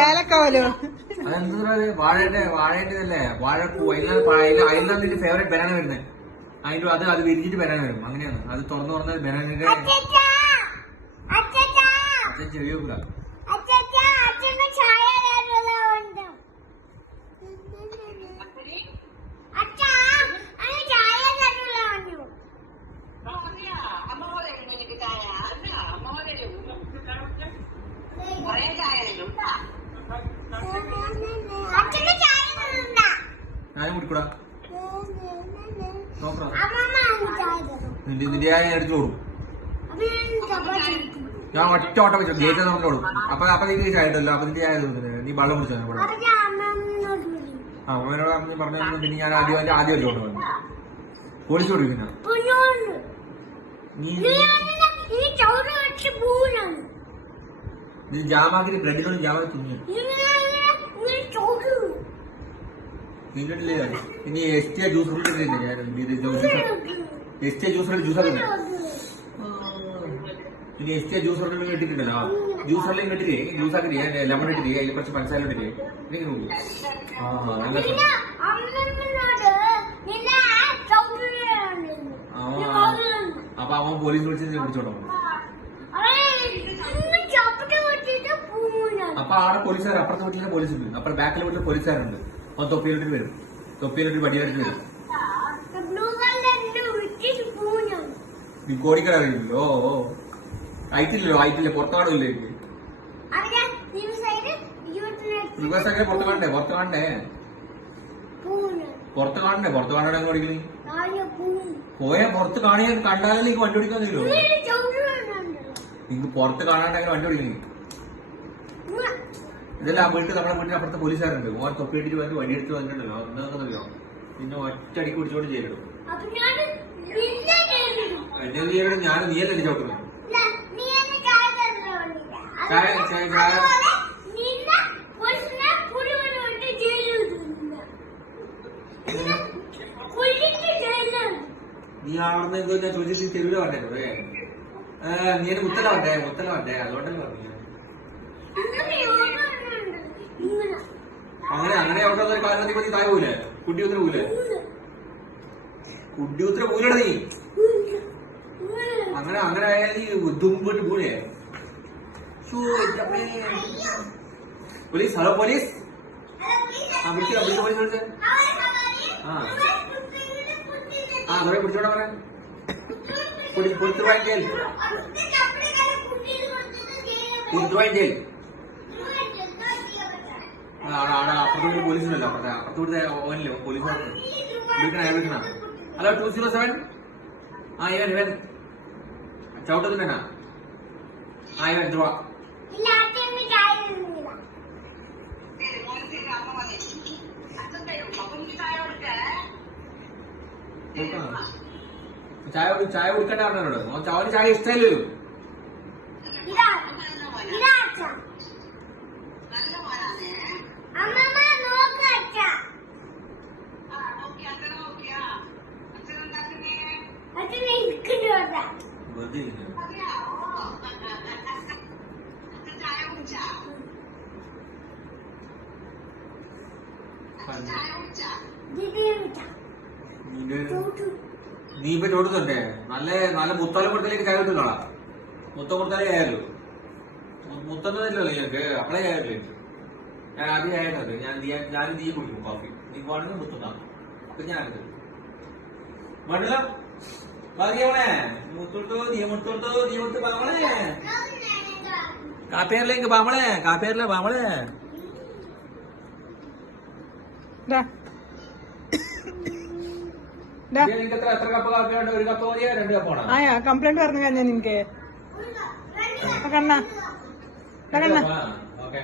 ഏലക്കാവലോ അതെന്താ വാഴേണ്ടതല്ലേ വാഴപ്പൂ അതിലാണ് നിന്റെ ഫേവറേറ്റ് ബനാന വരുന്നത്. അതിന്റെ അത് വിരിഞ്ഞിട്ട് ബനാന വരും. അങ്ങനെയാണ് അത് തുറന്ന് ബനാനയുടെ അച്ഛൻ ചെവി വെക്കുക. ഞാനും കുടിക്കൂടാ നോക്കാം. നിന്റെ ഞാൻ എടുത്തു കൊടുക്കും. ഞാൻ ഒറ്റ ഓട്ടം വെച്ചു ഗേറ്റ് നമുക്ക് കൊടുക്കും. അപ്പൊ നീ ചായട്ടല്ലോ. അപ്പൊ നിന്റെ ചായ നീ വെള്ളം കുടിച്ചോ. അമ്മേനോട് നീ പറഞ്ഞു. പിന്നെ ഞാൻ ആദ്യമല്ലേ കൊണ്ടുവന്നു പൊളിച്ചു കൊടുക്കുന്ന നീ ജാമാക്കി ബ്രെഡിനോട് ജാമാക്കി തിന്നു. ഇനി എസ്റ്റിയ ജ്യൂസ് എസ്റ്റിയ ജ്യൂസാക്കില്ല. ഇനി എസ്റ്റിയ ജ്യൂസ് ഇട്ടിട്ടുണ്ടല്ലോ. ജ്യൂസെല്ലാം ഇട്ടിട്ട് ജ്യൂസാക്കില്ലേ ലെമൺ ഇട്ടിട്ട് അതിൽ കുറച്ച് പഞ്ചസാര ഇട്ടിട്ട് അപ്പൊ അവൻ പോലീസ് വിളിച്ച് പിടിച്ചോട്ടോ. അപ്പൊ അവിടെ പോലീസുകാർ അപ്പുറത്തെ വീട്ടിലെ പോലീസ് ഉണ്ട്. അപ്പുറം ബാക്കിലെ വീട്ടിലെ പോലീസുകാരുണ്ട്. അവൻ തൊപ്പിയിലിട്ട് വരും. തൊപ്പിയിലിട്ട് വടിയായിട്ട് വരും. നീ കോടിക്കറിയില്ലോ. ആയിട്ടില്ല പുറത്താടില്ലേ റിവേഴ്സൊക്കെ പുറത്ത് കാണണ്ടേ പുറത്ത് കാണണേ ഓടിക്കണേ പോയാ പുറത്ത് കാണിയാൽ കണ്ടാലേ നീക്ക് വണ്ടി ഓടിക്കാന്നില്ലോ. നിങ്ങക്ക് പുറത്ത് കാണാണ്ടെങ്കിൽ വണ്ടി ഓടിക്കണേ. ഇതെല്ലാം നമ്മുടെ വീട്ടിൽ അപ്പുറത്തെ പോലീസുകാരുണ്ട്. ഓൻ തൊപ്പിയിട്ടിട്ട് വന്ന് വടിയെടുത്ത് വന്നിട്ടുണ്ടല്ലോ. എന്താണെന്നറിയോ പിന്നെ ഒറ്റടിക്ക് പിടിച്ചോണ്ട് ചെയ്തിടും. എന്നെ ചെയ്യണം ഞാൻ നീയല്ലേ ചോക്കുന്നത്. നീ ആണെന്ന് എന്തോ ഞാൻ ചോദിച്ചിട്ട് തെരുവില് വണ്ടേ. നീ എന്നെ മുത്തല വണ്ടേ അതുകൊണ്ടല്ലേ പറഞ്ഞു. അങ്ങനെ അവിടെ ഒരു കാരണത്തിൽ നീ താഴെ പോവില്ലേ. കുട്ടിയൂത്തിന് പോവില്ലട നീ. അങ്ങനെ ആയാൽ നീ ദുമ്പിട്ട് പോലേ. Police hello police. പോലീസ് വിളിച്ചേ. കുറെ പിടിച്ചോടാ പറയാൻ പുറത്തുവാൻ ജയിൽ അപ്പുറത്തോട്ട് പോലീസുണ്ടല്ലോ. അപ്പുറത്തോട്ട് ഓനല്ലോ പോലീസ് വിളിക്കണ. ഹലോ 207. ഇവൻ ചവിട്ടത്തിനാ. ഇവൻ ധ്രുവ ചായ കുടിക്കണ്ട പറഞ്ഞോട്. അവന് ചായ ഇഷ്ടമല്ലല്ലോ. നീ ഇപ്പൊ ചോദിച്ചേ നല്ല മുത്താലം കൊടുത്തലേക്ക് ചായ കിട്ടും കാണാം. മുത്തം കൊടുത്താലേ ആയാലോ. മുത്തല്ലോ നിങ്ങൾക്ക് അപ്പളേ ആയാലോ. ഞാൻ ആദ്യം ആയിട്ടത് ഞാനും നീ കുടിക്കും കോഫി. നീ വേണമെങ്കിൽ മുത്തുണ്ടാകും. അപ്പൊ ഞാനത് വേണ്ടില്ല ഭാഗ്യമോളെ മുത്തോട്ടോ നീ മുത്ത് പാമളെ കാപ്പേരിലേക്ക് പാമളെ എത്ര കപ്പ് കാപ്പി വേണ്ട? ഒരു കപ്പ് മതിയാ 2 കപ്പ് വേണം? കംപ്ലൈന്റ് പറഞ്ഞു കഴിഞ്ഞാ നിനക്ക്. ഓക്കെ